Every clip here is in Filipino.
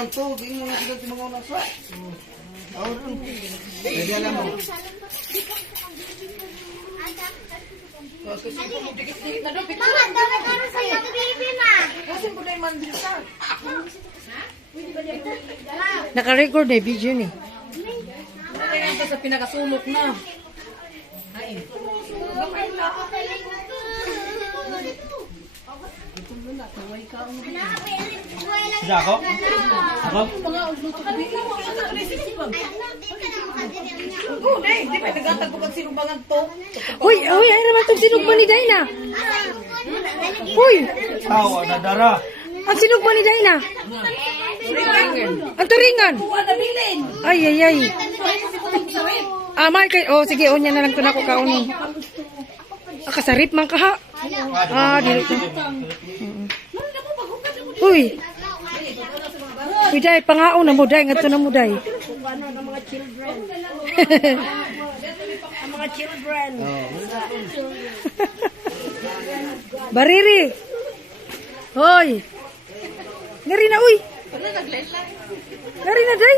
man to, di mo na sila mga nasa. Auron. Jadi alam mo. Dikit-dikit na daw. Mga dapat ano sa iyo, baby na. Kasi po na yung mandil sa. Naka-record na video ni. Kaya sa pinakasulok na. Sida ako? Ako? Di ba nagtatag ko kang sinumbangan to? Uy, ay naman itong sinugba ni Dayna. Uy, Tawa, dadara. ang sinugba ni Dayna. Ang turingan. Ay, ay, ay. May kay, oh, sige, onya na lang ito na ako kauni. Kasarip man ka ha. Dili ko. Uy. Uy, Day, pangaon na mo, Day. Ngadto na mo, Day. Mga children. Bariri. Hoy. Ngari na, uy. Ngari na, Day.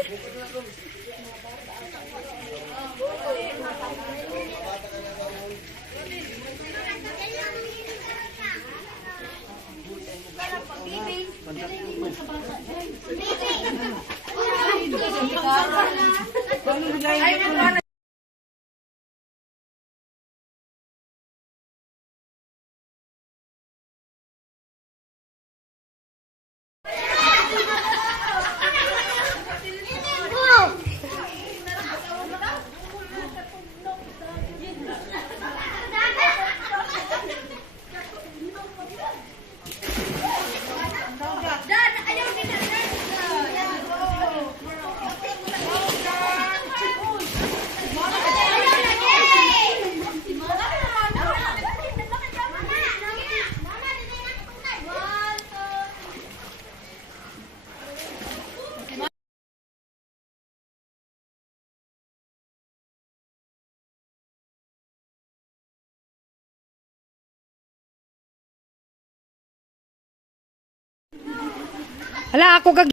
Hala, ako gag...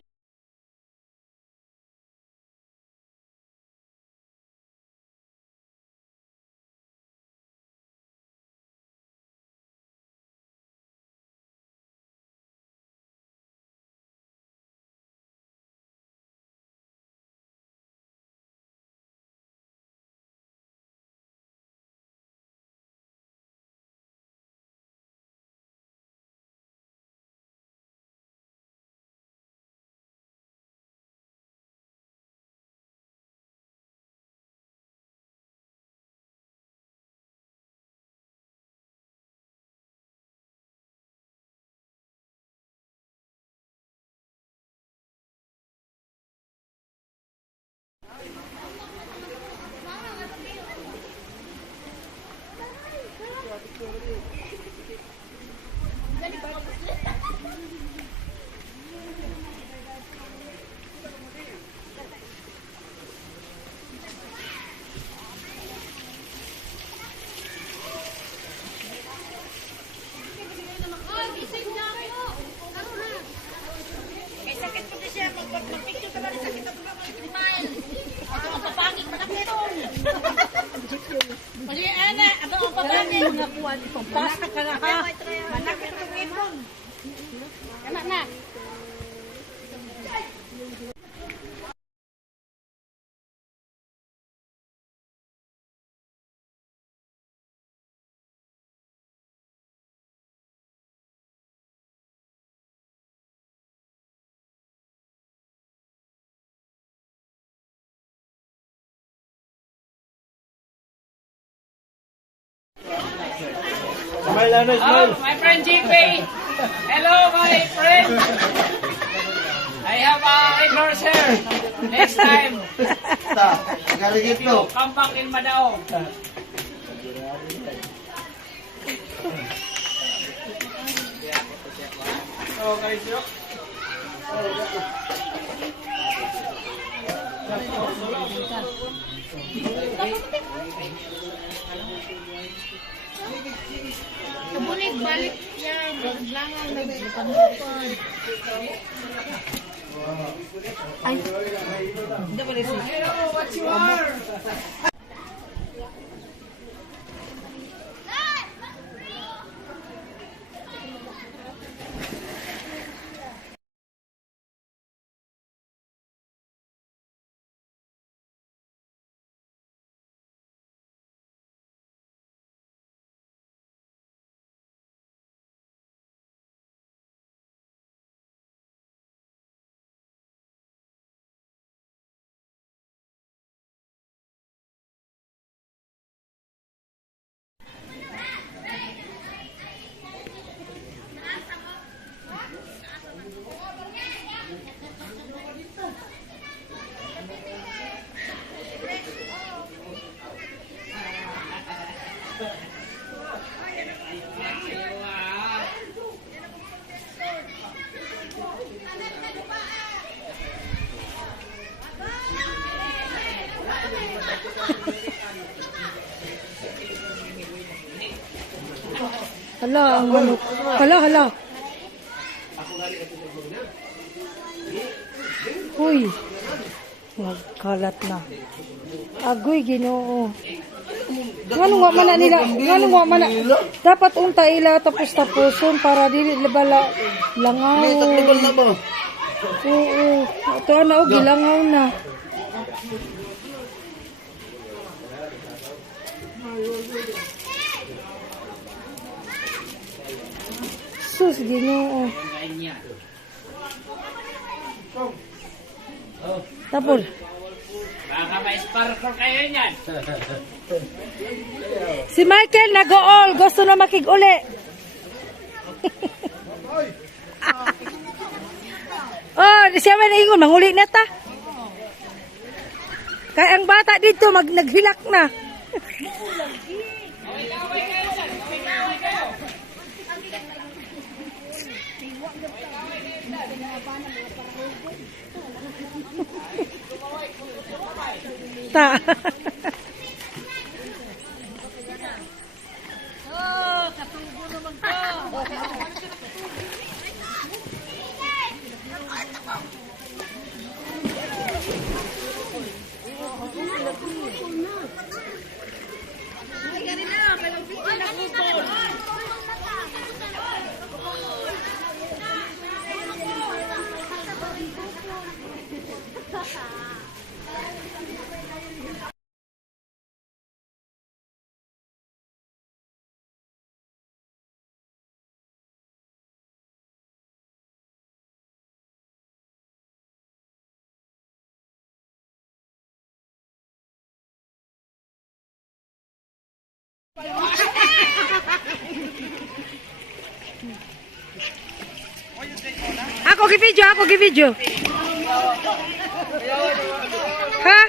Oh, my friend JP. Hello, my friend. I have a endorser. Next time, Galing ito. come back in Madao. So, guys, yuk. Kamunig balik niya. Langan nagbukan-bukan. Hala, ang manok. Hala, hala. Uy. Nagkalat na. Agoy, Ginoo. Ngano nga man na nila, ngano nga man na. Dapat unta ila tapos-tapuson para dili labala langaw. Tatlibal na ba? Oo. Ito na, gilangaw na. Sus, Ginoo. Tapos. Baka ma-sparkle kayo niyan. Si Michael nag-all. Gusto na makig-uli. Oh, siya man ingon. Manguli na ta. Kaya ang bata dito, naghilak na. Ta. Ako gi-video. Ha?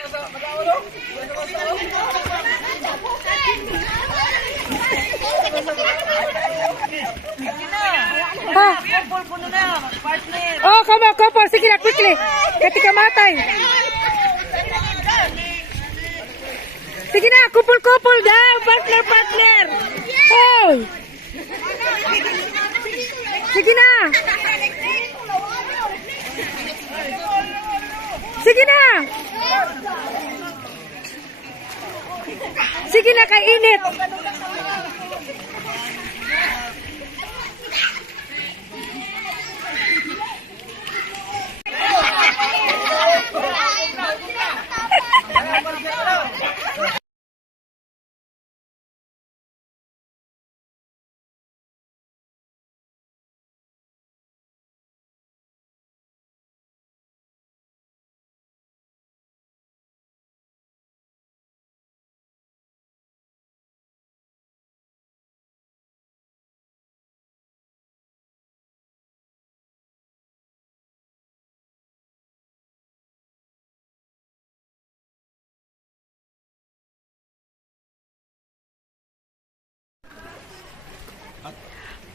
Ha? Oh, come on, couple. Sige na, quickly. Ketika matay. Sige na, kupul-kupul daw. Partner. Oh. Sige na. Sige na. Sige na, kainit.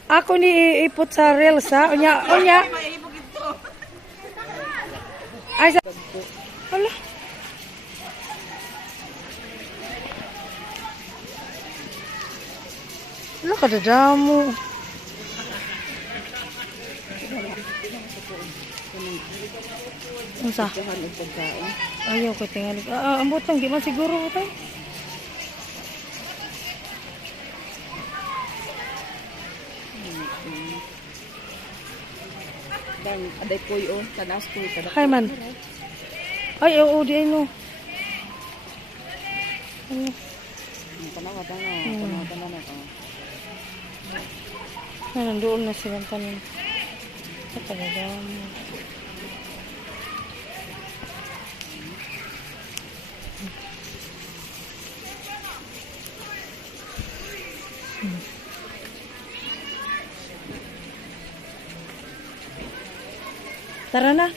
Ako ni ipot sa reels ha. Unya. Ay sa. Hala. Hala ka dadamo. Unsa? Ayaw ko tingali. Ambot lang, di man siguro tayo. Dan aday puyo, tanas puyo kada. Hay man. Ay, oo, di ay no. Ano? Tanawa. Nandoon na silang tanim. Sa talaga. Tara na.